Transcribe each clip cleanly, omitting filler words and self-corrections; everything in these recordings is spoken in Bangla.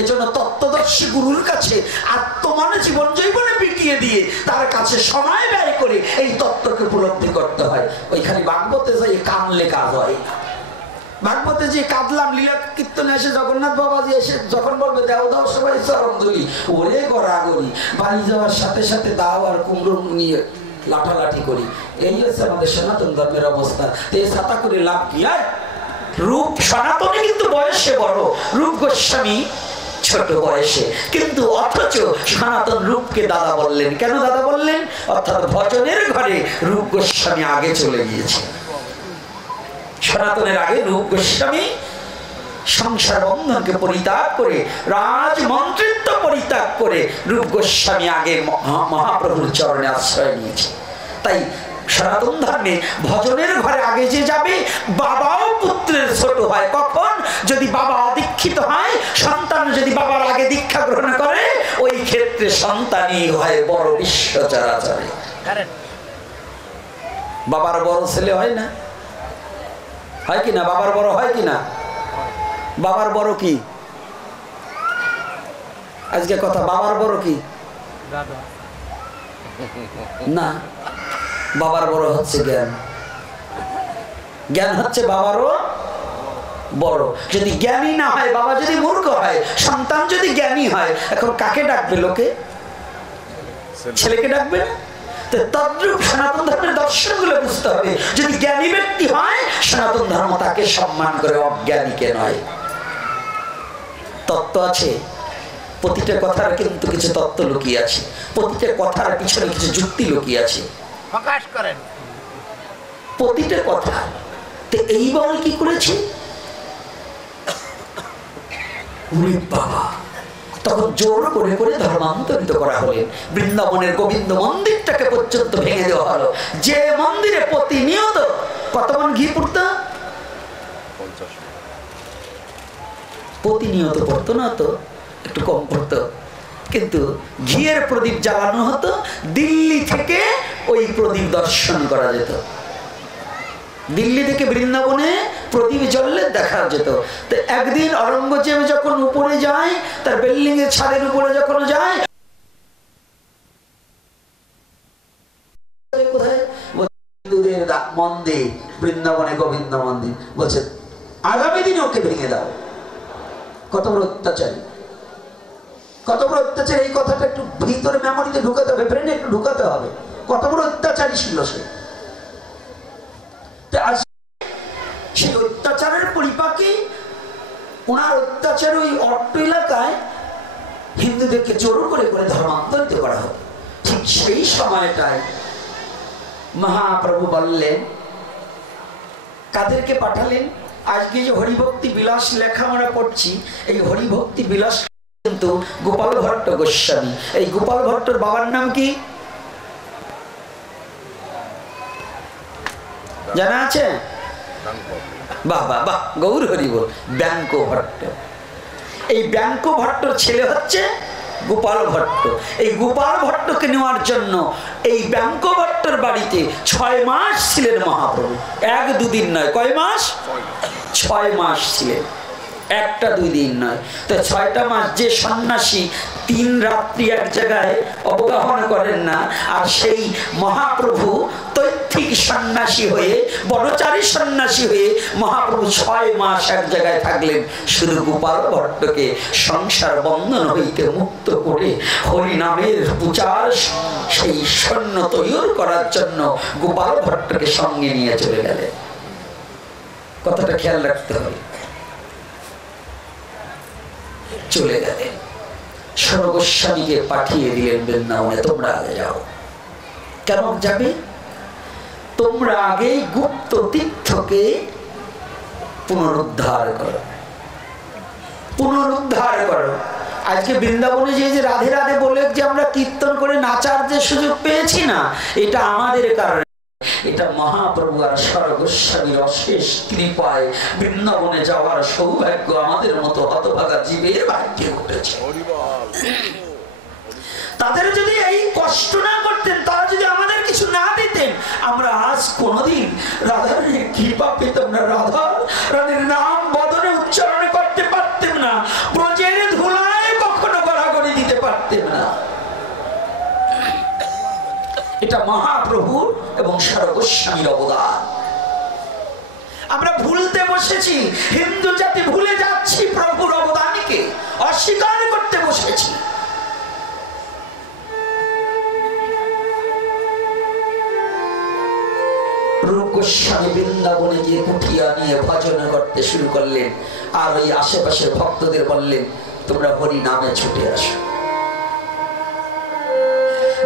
এই জন্য তত্ত্বদর্শী গুরুর কাছে আত্মমানে জীবন জৈবনে পিটিয়ে দিয়ে তার কাছে সময় ব্যয় করে এই তত্ত্বকে উপলব্ধি করতে হয়। ওইখানে ভাগবতে যাই কানলে কাজ হয় না। ভাগবতে যে কাঁদলাম, লীলা কীর্তনে এসে জগন্নাথ বাবাজি এসে যখন বলবে দেও দাও সবাই চরণ ধরি, ওরে গড়াগড়ি, বাড়ি যাওয়ার সাথে সাথে দাও আর কুমড়ো নিয়ে লাঠালাঠি করি। এই হচ্ছে আমাদের সনাতন ধর্মের অবস্থা। এই ছাতা করে লাভ কি? আর রূপ সনাতনে কিন্তু বয়সে বড়, রূপ গোস্বামী ছোট বয়সে, কিন্তু অথচ সনাতন রূপকে দাদা বললেন। কেন দাদা বললেন? অর্থাৎ ভজনের ঘরে রূপ গোস্বামী আগে চলে গিয়েছে। সনাতনের আগে রূপ গোস্বামী সংসার বন্ধনকে পরিত্যাগ করে, রাজমন্ত্রিত্ব পরিত্যাগ করে রূপ গোস্বামী আগে মহাপ্রভুর চরণে আশ্রয় নিয়েছে। তাই সনাতন ধর্মে ভজনের ঘরে আগে যে যাবে, বাবাও পুত্রের ছোট হয়। কখন? যদি বাবা অদীক্ষিত হয়, সন্তান যদি বাবার আগে দীক্ষা গ্রহণ করে, ওই ক্ষেত্রে সন্তানই হয় বড় বিশ্ব চরাচরে। বাবার বড় ছেলে হয় না? হয় কিনা? বাবার বড় হয় কিনা? বাবার বড় কি? আজকে কথা, বাবার বড় কি? না, বাবার বড় হচ্ছে জ্ঞান। জ্ঞান হচ্ছে বাবারও বড়। যদি জ্ঞানী না হয়, বাবা যদি মূর্খ হয়, সন্তান যদি জ্ঞানী হয়, এখন কাকে ডাকবে লোকে? ছেলেকে ডাকবে না? তদ্রূপ সনাতন ধর্মের দর্শনগুলো বুঝতে হবে। যদি জ্ঞানী ব্যক্তি হয়, সনাতন ধর্ম তাকে সম্মান করে, অজ্ঞানীকে নয়। তত্ত্ব আছে, প্রতিটা কথার কিন্তু কিছু তত্ত্ব লুকিয়ে আছে, প্রতিটা কথার পিছনে কিছু যুক্তি লুকিয়ে আছে। প্রকাশ করেন প্রতিটা কথা। তো এইবার কি করেছে বাবা? তখন জোর করে করে ধর্মান্তরিত করা হলেন। বৃন্দাবনের গোবিন্দ মন্দিরটাকে পর্যন্ত ভেঙে দেওয়া হলো। যে মন্দিরে প্রতিনিয়ত কত মন ঘি পড়তো? প্রতিনিয়ত পড়তো না, তো একটু কম পড়তো, কিন্তু ঘিয়ের প্রদীপ জ্বালানো হতো। দিল্লি থেকে ওই প্রদীপ দর্শন করা যেত। দিল্লি থেকে বৃন্দাবনে প্রদীপ জ্বললে দেখা যেত। তো একদিন অরঙ্গজেব যখন উপরে যায়, তার বিল্ডিং এর ছাদের উপরে যখন যায়, মন্দির বৃন্দাবনে গোবিন্দ মন্দির, বলছে আগামী দিনে ওকে ভেঙে দাও। কত বড় অত্যাচারী, কত বড় অত্যাচার! এই কথাটা একটু ভিতরে মেমোরিতে ঢুকাতে হবে, ব্রেনে একটু ঢুকাতে হবে। কত বড় অত্যাচারী ছিল সে। সেই অত্যাচারের পরিপাকে ওনার অত্যাচার ওই অট্ট এলাকায় হিন্দুদেরকে জোর করে করে ধর্মান্তরিত করা হবে। ঠিক সেই সময়টায় মহাপ্রভু বললেন, কাদেরকে পাঠালেন? আজকে যে হরিভক্তি বিলাস লেখা আমরা পড়ছি, এই হরিভক্তি বিলাস কিন্তু গোপাল ভট্ট গোস্বামী। এই গোপাল ভট্টর বাবার নাম কি জানা আছে? বাহ বাহ বাহ, গৌর হরি বল। ব্যাঙ্কো ভট্ট। এই ব্যাঙ্কো ভট্টর ছেলে হচ্ছে গোপাল ভট্ট। এই গোপাল ভট্টকে নেওয়ার জন্য এই ব্যাঙ্কো ভট্টর বাড়িতে 6 মাস ছিলেন মহাপ্রভু। 1-2 দিন নয়, কয় মাস? 6 মাস ছিলেন, 1-2 দিন নয়। তো 6টা মাস যে সন্ন্যাসী 3 রাত্রি এক জায়গায় অবগাহন করেন না, আর সেই মহাপ্রভু তৈত্বিক সন্ন্যাসী হয়ে, বড়চারী সন্ন্যাসী হয়ে মহাপ্রভু 6 মাস এক জায়গায় থাকলেন। শুধু গোপাল ভট্টকে সংসার বন্ধন হইতে মুক্ত করে হরিনামের পূজার সেই সৈন্য তৈরি করার জন্য গোপাল ভট্টকে সঙ্গে নিয়ে চলে গেলেন। কথাটা খেয়াল রাখতে হবে। চলে গেলেন, সর্বস্বামীকে পাঠিয়ে দিলেন বৃন্দাবনে, তোমরা আগে যাও। কেন যাবে? তোমরা আগে গুপ্ত তীর্থকে পুনরুদ্ধার করো, পুনরুদ্ধার করো। আজকে বৃন্দাবনে যে রাধে রাধে বলে যে আমরা কীর্তন করে নাচার যে সুযোগ পেয়েছি না, এটা আমাদের কারণে। এটা মহাপ্রভু আর সর্বস্বামীর অশেষ কৃপায় বৃন্দাবনে যাওয়ার সৌভাগ্য আমাদের মতো হতভাগা জীবের ভাগ্যে ঘটেছে। তাদের যদি এই কষ্ট না করতেন, তারা যদি আমাদের কিছু না দিতেন, আমরা আজ কোনদিন রাধার কৃপা পেতাম না। রাধার রানীর নাম বদনে উচ্চারণ করতে পারতাম না। ব্রজের ধুলায় পারতেন না। এটা মহাপ্রভুর এবং সারা গোস্বামীর অবদান। আমরা ভুলতে বসেছি, হিন্দু জাতি ভুলে যাচ্ছি প্রভুর অবদানকে, অস্বীকার করতে বসেছি। রূপ গোস্বামী বৃন্দাবনে গিয়ে কুঠিয়া নিয়ে ভজন করতে শুরু করলেন, আর ওই আশেপাশের ভক্তদের বললেন, তোমরা হরি নামে ছুটে আসো।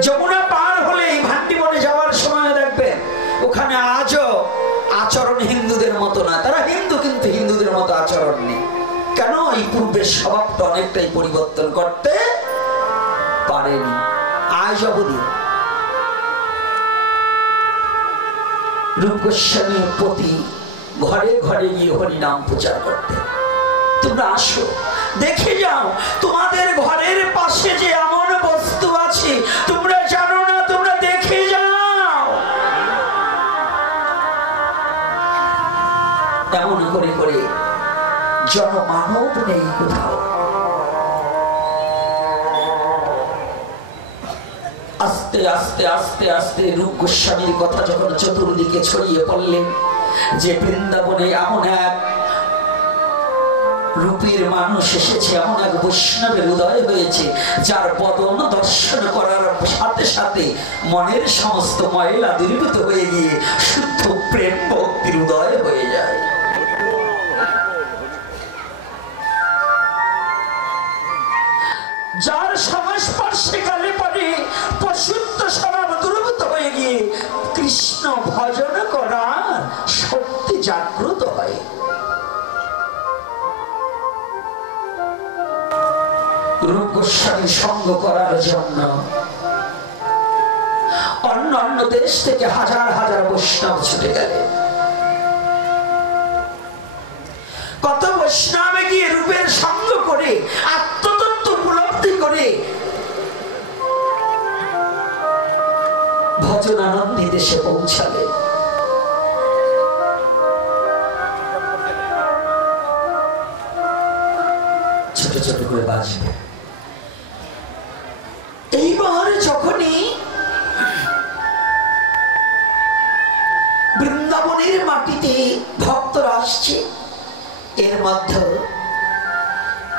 যমুনা পার হলে ভান্ডি বনে যাওয়ার সময় দেখবেন ওখানে আজও আচরণ হিন্দুদের মতো না। তারা হিন্দু, কিন্তু হিন্দুদের মতো আচরণ নেই। কেন? এই পূর্বের স্বভাবটা অনেকটাই পরিবর্তন করতে পারেনি। আজ অবধি রূপ গোস্বামী প্রতি ঘরে ঘরে গিয়ে হরিনাম প্রচার করতে। তোমরা আসো, দেখে যাও, তোমাদের ঘরের পাশে যে এমন বস্তু আছে তোমরা জানো না, তোমরা দেখে যাও। এমন করে করে জনমানব নেই কোথাও। আস্তে আস্তে আস্তে আস্তে রূপ গোস্বামীর কথা যখন চতুর্দিকে ছড়িয়ে পড়লেন যে বৃন্দাবনে এমন এক রূপের মানুষ এসেছে, এমন এক বৈষ্ণবের উদয় হয়েছে, যার বদন দর্শন করার সাথে সাথে মনের সমস্ত ময়লা দূরীভূত হয়ে গিয়ে শুদ্ধ প্রেম ভক্তির উদয় হয়ে যায়। যার সংস্পর্শে গেলে পরে পশুত্ব স্বভাব দূরীভূত হয়ে গিয়ে কৃষ্ণ ভজন করার শক্তি জাগ্রত হয়। রূপ গোস্বামীর সঙ্গ করার জন্য অন্য অন্য দেশ থেকে হাজার হাজার বৈষ্ণব ছুটে গেলেন। কত বৈষ্ণবে গিয়ে রূপের সঙ্গ করে আত্মতত্ত্ব উপলব্ধি করে ভজনানন্দী দেশে পৌঁছালে। ছোট ছোট করে বাজবে। এইবার যখনই বৃন্দাবনের মাটিতে ভক্তরা আসছে, এর মধ্যে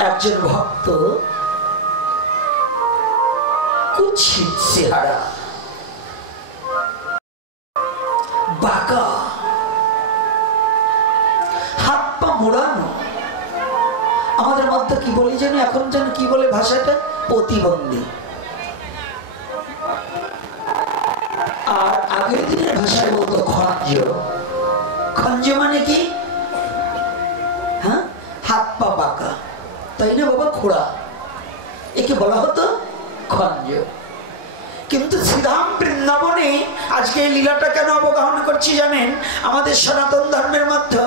একজন ভক্ত কুৎসিত চেহারা, বাঁকা, হাত পা মোড়ানো, আমাদের মধ্যে কি বলি জানি এখন, যেন কি বলে ভাষাটা, প্রতিবন্ধী। আর আগের দিনের ভাষায় বলতো খঞ্জ। খঞ্জ মানে কি? হ্যাঁ, হাত পা বাঁকা, তাই না বাবা? খোড়া, একে বলা হতো খঞ্জ। কিন্তু শ্রীধাম বৃন্দাবনে আজকে এই লীলাটা কেন অবগাহন করছি জানেন? আমাদের সনাতন ধর্মের মধ্যে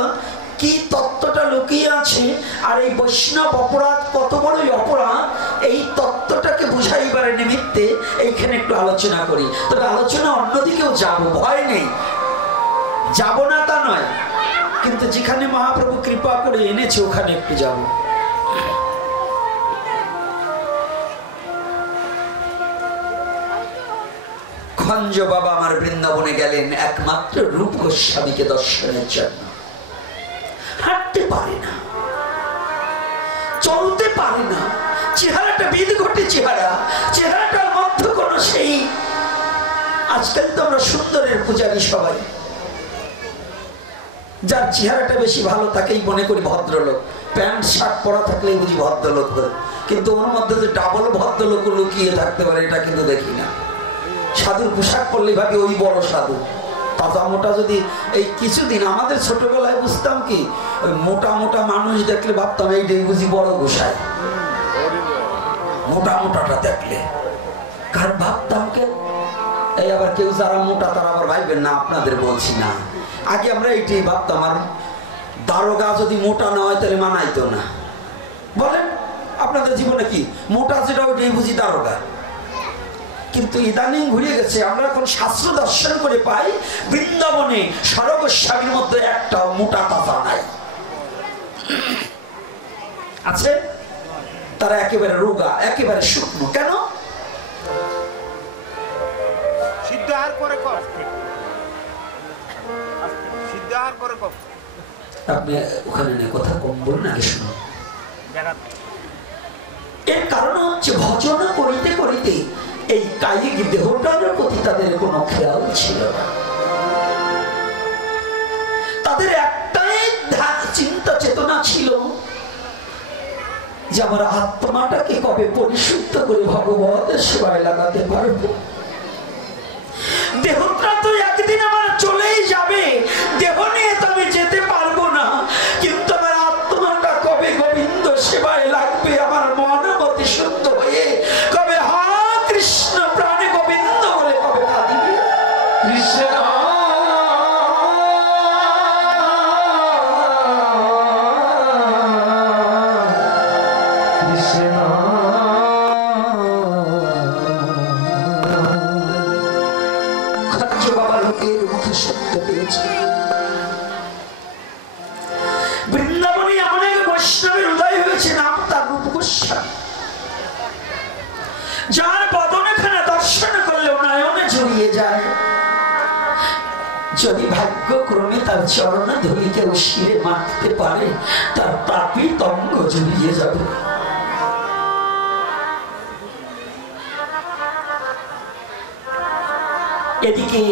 কি তত্ত্বটা লুকিয়ে আছে, আর এই বৈষ্ণব অপরাধ কত বড়ই অপরাধ, এই তত্ত্বটাকে বুঝাইবার নিমিত্তে এইখানে একটু আলোচনা করি। তবে আলোচনা অন্যদিকেও যাব, ভয় নেই, যাব না তা নয়, কিন্তু যেখানে মহাপ্রভু কৃপা করে এনেছে ওখানে একটু যাব। খঞ্জ বাবা আমার বৃন্দাবনে গেলেন একমাত্র রূপ গোস্বামীকে দর্শনের জন্য। হাঁটতে পারে না, চলতে পারে না, চেহারাটা বিদঘটে চেহারা, চেহারাটার মধ্যে কোনো সেই, আজকাল তো আমরা সুন্দরের পূজারী সবাই, যার চেহারাটা বেশি ভালো তাকেই মনে করি ভদ্রলোক। প্যান্ট শার্ট পরা থাকলেই বুঝি ভদ্রলোক হয়, কিন্তু ওর মধ্যে যে ডাবল ভদ্রলোক লুকিয়ে থাকতে পারে এটা কিন্তু দেখি না। সাধুর পোশাক পরলে ভাবি ওই বড় সাধু। পাতা মোটা যদি এই কিছুদিন আমাদের ছোটবেলায় বুঝতাম কি, মোটা মোটা মানুষ দেখলে ভাবতাম এইটাই বুঝি বড় গোসাই, মোটা মোটাটা দেখলে। কারণ ভাবতাম কে এই, আবার কেউ যারা মোটা তারা আবার ভাইবেন না, আপনাদের বলছি না, আগে আমরা এইটাই ভাবতাম। আর দারোগা যদি মোটা না হয় তাহলে মানাইতো না। বলেন আপনাদের জীবনে কি মোটা যেটা ওইটাই বুঝি দারোগা। কিন্তু ইদানিং ঘুরে গেছে, আমরা এখন শাস্ত্র দর্শন করে পাই বৃন্দাবনে সরগোস্বামীর মধ্যে একটা মোটা তাজা নাই আছে। তারা একেবারে রোগা, একেবারে শুকনো। কেন? আপনি ওখানে কথা কম বলুন, আগে শুনুন। এর কারণ হচ্ছে ভজন করিতে করিতে এই কায়িক দেহটার প্রতি তাদের কোনো খেয়াল ছিল না। তাদের একটাই চিন্তা চেতনা ছিল যে আমার আত্মাটাকে কবে পরিশুদ্ধ করে ভগবানের সেবায় লাগাতে পারবো। দেহটা তো একদিন আমার চলেই যাবে, দেহ নিয়ে তো আমি যেতে পারবো না, কিন্তু আমার আত্মাটা কবে গোবিন্দ সেবায় লাগবে, আমার মন মতি শুদ্ধ হয়ে কবে হা কৃষ্ণ প্রাণে গোবিন্দ বলে কবে কাঁদিবে। কৃষ্ণ বৃন্দাবনে এমন এক বৈষ্ণবের উদয় হয়েছে, নাম তার রূপ গোস্বামী, যার বদনখানা দর্শন করলেও নয়নে জড়িয়ে যায়। যদি ভাগ্যক্রমে তার চরণ ধুলি কেউ শিরে মাখতে পারে, তার প্রাপিত অঙ্গ জড়িয়ে যাবে। এদিকে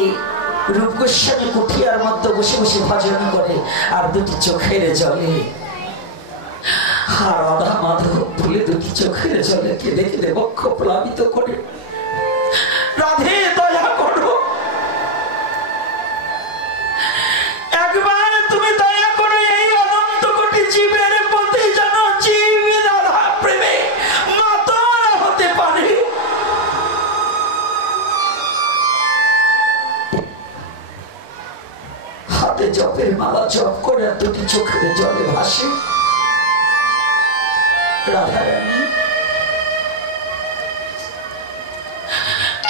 রূপ গোস্বামী কুঠিয়ার মধ্যে বসে বসে ভজন করে, আর দুটি চোখের জলে রাধা মাধব ভুলে দুটি চোখের জলে কেঁদে কেঁদে বক্ষ প্লাবিত করে, রাধে দয়া করো, একবার তুমি দয়া করো এই অনন্ত কোটি জীবের প্রতি, যেন জীব রাধা প্রেমে মাতোয়ারা হতে পারে। হাতে জপের মালা জপ করে দুটি চোখের জলে ভাসে। রাধারানী,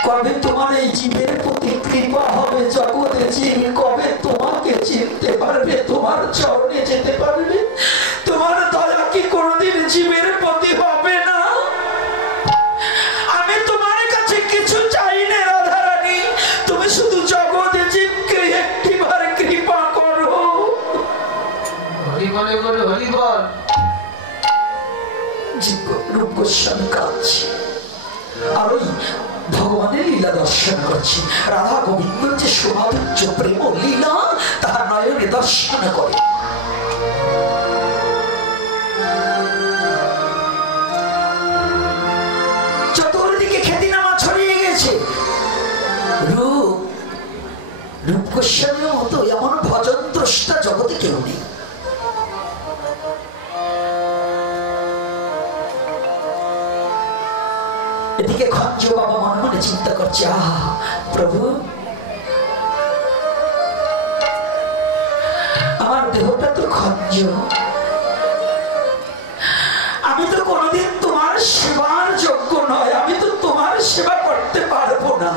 কবে তোমার এই জীবের প্রতি কৃপা হবে, জগতে জীব কবে তোমাকে চিনতে পারবে, তোমার চরণে যেতে পারবে? তোমার দয়া কি কোনদিন জীবের প্রতি হবে না? আমি তোমার কাছে কিছু চাই না রাধারানী, তুমি শুধু জগতে জীবকে একটিবার কৃপা করো। হরি বলে বলে হরি বল। রূপ গোস্বামী কাঁদছে, আর ওই ভগবানের লীলা দর্শন করছে। রাধা গোবিন্দ যে সৌভাগ্য প্রেম লীলা তাহার নয়নে দর্শন করে। চতুর্দিকে খ্যাতিনামা ছড়িয়ে গেছে। রূপ গোস্বামীর মতো এমন ভজন দ্রষ্টা জগতে কেউ নেই। এদিকে খঞ্জ বাবা মনে মনে চিন্তা করছে, আহা প্রভু, আমার দেহটা তো খঞ্জ, আমি তো কোনোদিন তোমার সেবার যোগ্য নয়, আমি তো তোমার সেবা করতে পারবো না।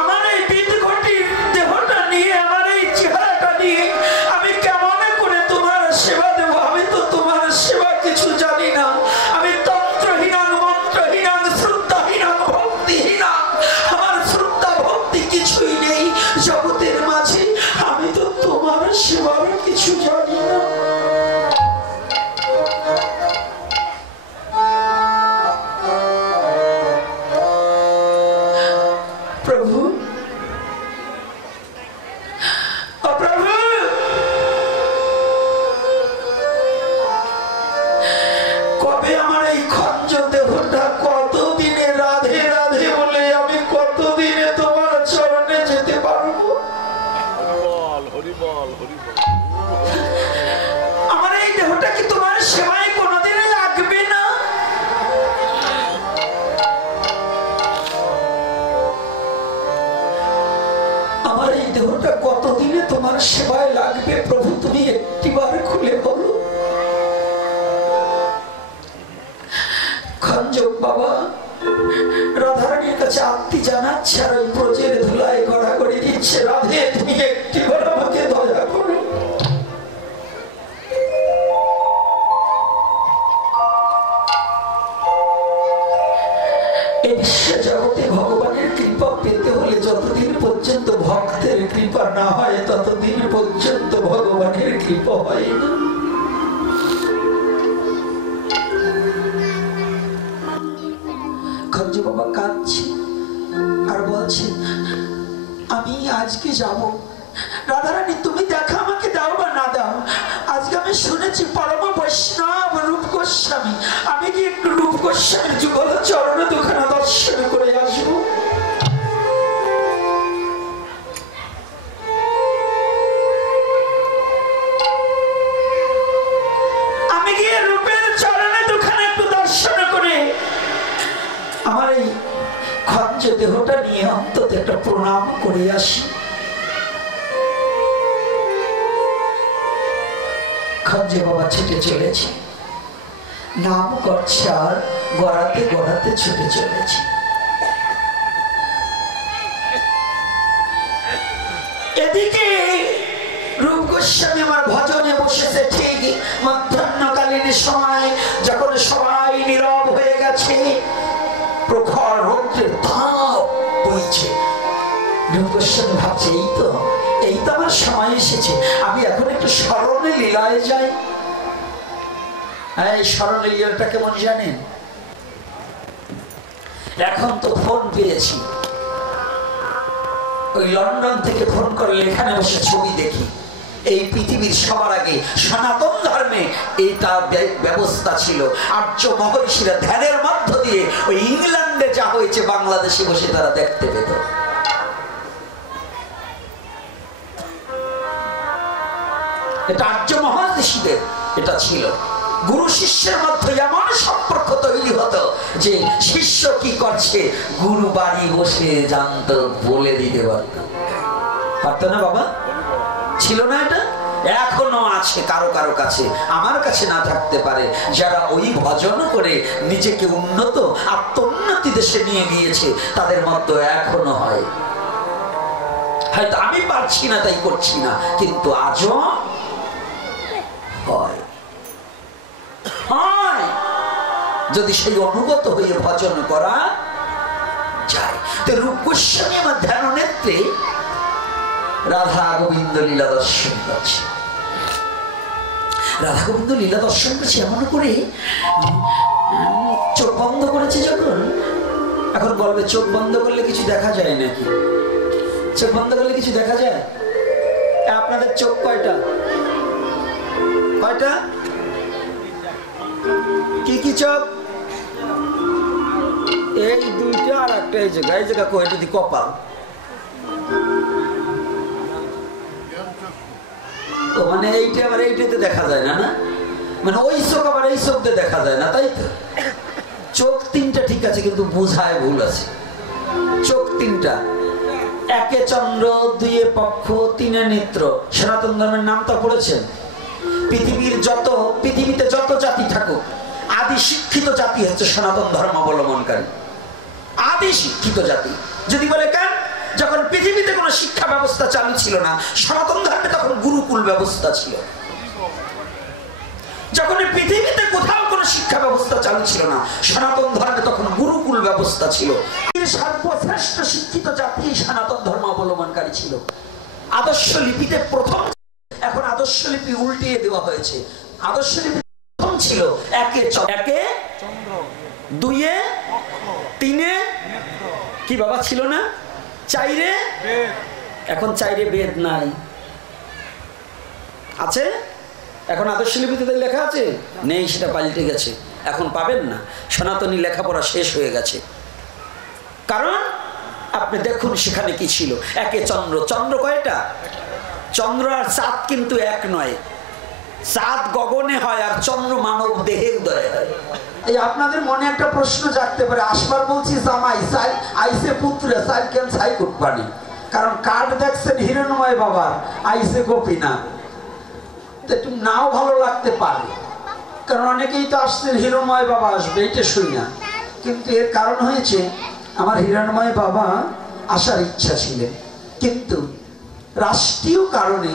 আমার এই বিদঘটির দেহটা নিয়ে, আমার এই চেহারাটা নিয়ে আমি কেমন করে তোমার সেবা দেবো? আমি তো তোমার সেবা কিছু জানি না, আমি তন্ত্রহীন, মন্ত্রহীন, শ্রদ্ধাহীন, ভক্তিহীন, আমার শ্রদ্ধা ভক্তি কিছুই নেই জগতের মাঝে, আমি তো তোমার সেবার কিছু জানি না। প্রভু, প্রভু, কবে আমার এই খঞ্জ দেহটা, কতদিনে রাধে রাধে বলে আমি কতদিনে তোমার চরণে যেতে পারবো? আমার এই দেহটা কি তোমার সেবায় কোনোদিনে লাগবে না? আমার এই দেহটা কতদিনে তোমার সেবায় লাগবে? প্রভু, তুমি একটিবার খুলে বলো। খঞ্জক বাবা রাধারানীর কাছে আত্মী জানাচ্ছে, আর ওই ব্রজের ধুলায় গড়াগড়ি দিচ্ছে, রাধে তুমি একটিবার আমাকে দয়া করো। এই বিশ্ব জগতে ভগবানের কৃপা পেতে হলে যতদিন পর্যন্ত ভক্তের কৃপা না হয় ততদিন পর্যন্ত ভগবানের কৃপা হয় না। খঞ্জু বাবা কাঁদছে আর বলছে, আমি আজকে যাব। রাধারানী তুমি দেখা আমাকে দাও বা না দাও, আজকে আমি শুনেছি পরম বৈষ্ণব রূপ গোস্বামী, আমি কি একটু রূপ গোস্বামীর যুগল চরণ দুখানা দর্শন করে আসবো। আমি গিয়ে রূপের চরণে দুখানা একটু দর্শন করে আমার এই খঞ্জ দেহটা নিয়ে অন্তত একটা প্রণাম করে আসি। খঞ্জ বাবা ছুটে চলেছে, নাম করছে আর গড়াতে গড়াতে ছুটে চলেছে। এদিকে রূপ গোস্বামী আমার ভজনে বসেছে ঠিক মধ্যাহ্নকালীন সময়, যখন সবাই নীরব হয়ে গেছে, প্রখর রৌদ্রের তাপ বইছে। রূপ গোস্বামী ভাবছে, এই তো আমার সময় এসেছে, আমি এখন একটু স্মরণে লীলায় যাই। এই স্মরণে লীলাটা কেমন জানেন? এখন তো ফোন পেয়েছি, ওই লন্ডন থেকে ফোন করলে এখানে বসে ছবি দেখি। এই পৃথিবীর সবার আগে সনাতন ধর্মে এইটা ব্যবস্থা ছিল। আর্য মহর্ষিরা ধ্যানের মধ্য দিয়ে ওই ইংল্যান্ডে যা হয়েছে বাংলাদেশে বসে তারা দেখতে পেত। এটা আর্য মহর্ষিদের এটা ছিল। গুরু শিষ্যের মধ্যে এমন সম্পর্ক তৈরি হতো যে শিষ্য কি করছে গুরু বাড়ি বসে জানতো, বলে দিতে পারতো না বাবা? ছিল না এটা? এখনো আছে কারো কারো কাছে, আমার কাছে না থাকতে পারে, যারা ওই ভজন করে নিজেকে উন্নত আত্মোন্নতি দেশে নিয়ে গিয়েছে, তাদের মধ্যে এখনো হয়। হয়তো আমি পারছি না তাই করছি না, কিন্তু আজও হয়। যদি সেই অনুগত হয়ে ভজন করা যায়। তো রূপ গোস্বামী আমার ধ্যান নেত্রে রাধা গোবিন্দ লীলা দর্শন করছে। রাধা গোবিন্দ লীলা দর্শন করছে এমন করে চোখ বন্ধ করেছে যখন। এখন বলবে চোখ বন্ধ করলে কিছু দেখা যায় নাকি? চোখ বন্ধ করলে কিছু দেখা যায়? আপনাদের চোখ কয়টা? কয়টা? কি কি চোখ? এই দুইটা আর একটা এই জায়গা, এই জায়গা কয়টা দি কপাল। তো মানে এইটা আবার এইটাতে দেখা যায় না, না মানে ওই চোখ আবার এই চোখ দিয়ে দেখা যায় না, তাই তো? চোখ তিনটা ঠিক আছে, কিন্তু বোঝায় ভুল আছে। চোখ তিনটা, একে চন্দ্র, দুইয়ে পক্ষ, তিনে নেত্র। সনাতন ধর্মের নামটা পড়েছেন? পৃথিবীতে যত জাতি থাকুক, আদি শিক্ষিত জাতি হচ্ছে সনাতন ধর্ম অবলম্বনকারী। আদি শিক্ষিত জাতি। যদি বলে কেন? যখন পৃথিবীতে কোনো শিক্ষা ব্যবস্থা চালু ছিল না, সনাতন ধর্মে তখন গুরুকুল ব্যবস্থা ছিল। যখন পৃথিবীতে কোথাও কোনো শিক্ষা ব্যবস্থা চালু ছিল না, সনাতন ধর্মে তখন গুরুকুল ব্যবস্থা ছিল। সর্বশ্রেষ্ঠ শিক্ষিত জাতি সনাতন ধর্ম অবলম্বনকারী ছিল। আদর্শ লিপিতে প্রথম, এখন আদর্শ লিপি উল্টিয়ে দেওয়া হয়েছে। আদর্শ লিপি প্রথম ছিল একে চন্দ্র, দুইয়ে, তিনে কি বাবা ছিল না, চাইরে, এখন চাইরে বেদ নাই, আছে? এখন আদর্শ লিপিতে লেখা আছে? নেই, সেটা পাল্টে গেছে, এখন পাবেন না। সনাতনী লেখাপড়া শেষ হয়ে গেছে। কারণ আপনি দেখুন সেখানে কি ছিল। একে চন্দ্র, চন্দ্র কয়টা? চন্দ্র আর চাঁদ কিন্তু এক নয়। চাঁদ গগনে হয় আর চন্দ্র মানব দেহে উদয় হয়। এই আপনাদের মনে একটা প্রশ্ন জাগতে পারে, আসবার বলছি জামাই চাই আইসে পুত্রে চাই কেন চাই কুটবানি? কারণ কার্ড দেখছেন হিরণময় বাবার, আইসে গোপীনাথ। একটু নাও ভালো লাগতে পারে, কারণ অনেকেই তো আসছেন হিরণময় বাবা আসবে এইটা শুনি না, কিন্তু এর কারণ হয়েছে আমার হিরণময় বাবা আসার ইচ্ছা ছিলেন, কিন্তু রাষ্ট্রীয় কারণে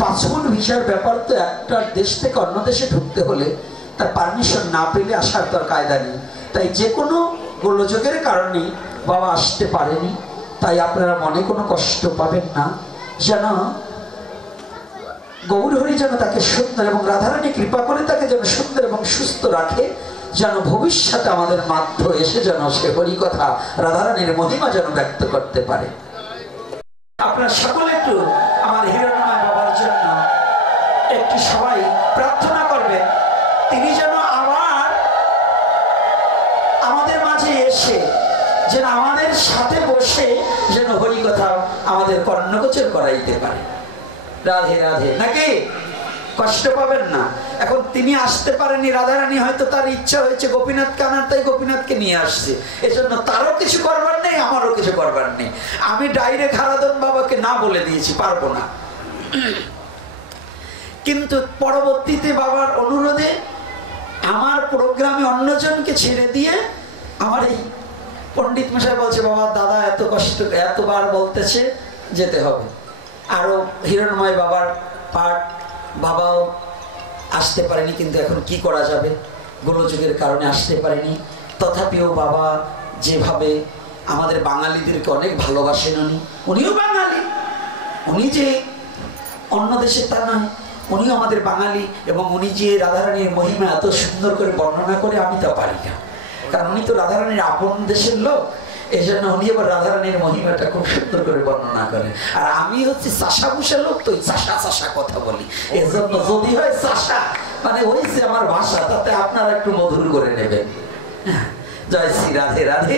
পাসপোর্ট ভিসার ব্যাপার তো একটা দেশ থেকে অন্য দেশে ঢুকতে হলে তার পারমিশন না পেলে আসার তো আর কায়দা নেই। তাই যে কোনো গোলযোগের কারণে বাবা আসতে পারেনি, তাই আপনারা মনে কোনো কষ্ট পাবেন না। যেন গৌরহরি যেন তাকে সুন্দর এবং রাধারানী কৃপা করে তাকে যেন সুন্দর এবং সুস্থ রাখে, যেন ভবিষ্যতে আমাদের মাধ্য এসে যেন সে হরি কথা রাধারানীর মহিমা যেন ব্যক্ত করতে পারে। আপনারা সকলে একটু আমার হিরণময় বাবার জন্য একটু সবাই প্রার্থনা করবেন, তিনি যেন আবার আমাদের মাঝে এসে যেন আমাদের সাথে বসে যেন হরি কথা আমাদের কর্ণগোচর করাইতে পারে। রাধে রাধে। নাকি কষ্ট পাবেন না। এখন তিনি আসতে পারেনি, রাধারানী হয়তো তার ইচ্ছা হয়েছে গোপীনাথকে আনার, তাই গোপীনাথকে নিয়ে আসছে। এজন্য তারও কিছু করবার নেই, আমারও কিছু করবার নেই। আমি ডাইরেক্ট হারাধন বাবাকে না বলে দিয়েছি, পারবো না। কিন্তু পরবর্তীতে বাবার অনুরোধে আমার প্রোগ্রামে অন্যজনকে ছেড়ে দিয়ে আমার এই পণ্ডিত মশাই বলছে, বাবা দাদা এত কষ্ট এতবার বলতেছে যেতে হবে। আরো হিরণময় বাবার পাঠ, বাবাও আসতে পারেনি, কিন্তু এখন কি করা যাবে, গোলযোগের কারণে আসতে পারেনি। তথাপিও বাবা যেভাবে আমাদের বাঙালিদেরকে অনেক ভালোবাসেন, উনিও বাঙালি, উনি যে অন্য দেশের তা নয়, উনিও আমাদের বাঙালি। এবং উনি যে রাধারানীর মহিমা এত সুন্দর করে বর্ণনা করে, আমি তা পারি না, কারণ উনি তো রাধারানীর আপন দেশের লোক। এই জন্য উনি আবার রাধারানীর মহিমাটা খুব সুন্দর করে বর্ণনা করে। আর আমি হচ্ছে চাষা ভুষা লোক, তো চাষা চাষা কথা বলি। এর জন্য যদি হয় চাষা মানে হয়েছে আমার ভাষা, তাতে আপনারা একটু মধুর করে নেবেন। জয় শ্রী রাধে রাধে।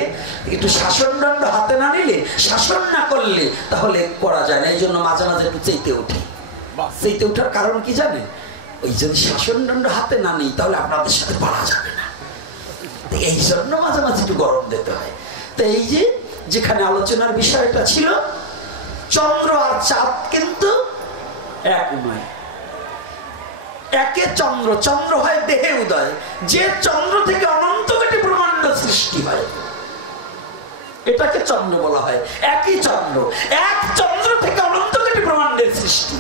একটু শাসনদণ্ড হাতে না নিলে, শাসন না করলে তাহলে করা যায় না। এই জন্য মাঝে মাঝে একটু চেইতে উঠি। চেইতে উঠার কারণ কি জানে? ওই যদি শাসনদণ্ড হাতে না নিই তাহলে আপনাদের সাথে পারা যাবে না। এই জন্য মাঝে মাঝে একটু গরম দিতে হয়। তো এই যে যেখানে আলোচনার বিষয়টা ছিল, চন্দ্র আর চাঁদ কিন্তু এক নয়। একে চন্দ্র, চন্দ্র হয় দেহে উদয়, যে চন্দ্র থেকে অনন্ত কোটি ব্রহ্মাণ্ড সৃষ্টি হয়, এটাকে চন্দ্র বলা হয়। একই চন্দ্র, এক চন্দ্র থেকে অনন্ত কোটি ব্রহ্মাণ্ডের সৃষ্টি।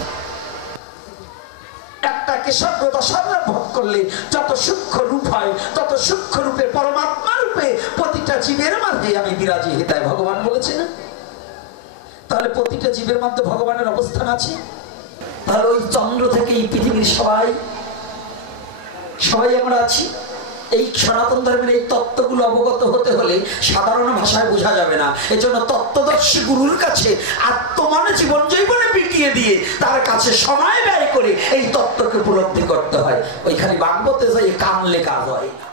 একটাকে সর্বদা সর্বভোগ করলে যত সূক্ষ্ম রূপ হয়, তত সূক্ষ্ম রূপে পরমাত্মা রূপে প্রতিটা জীবের মাঝে আমি বিরাজি হিতায়, ভগবান বলেছে না? তাহলে প্রতিটা জীবের মধ্যে ভগবানের অবস্থান আছে। তাহলে ওই চন্দ্র থেকে এই পৃথিবীর সবাই আমরা আছি। এই সনাতন ধর্মের এই তত্ত্বগুলো অবগত হতে হলে সাধারণ ভাষায় বোঝা যাবে না। এজন্য তত্ত্বদর্শী গুরুর কাছে আত্মমানে জীবন জৈবনে বিকিয়ে দিয়ে তার কাছে সময় ব্যয় করে এই তত্ত্বকে উপলব্ধি করতে হয়। ওইখানে ভাগবতে যাই কানলে কাজ হয় না।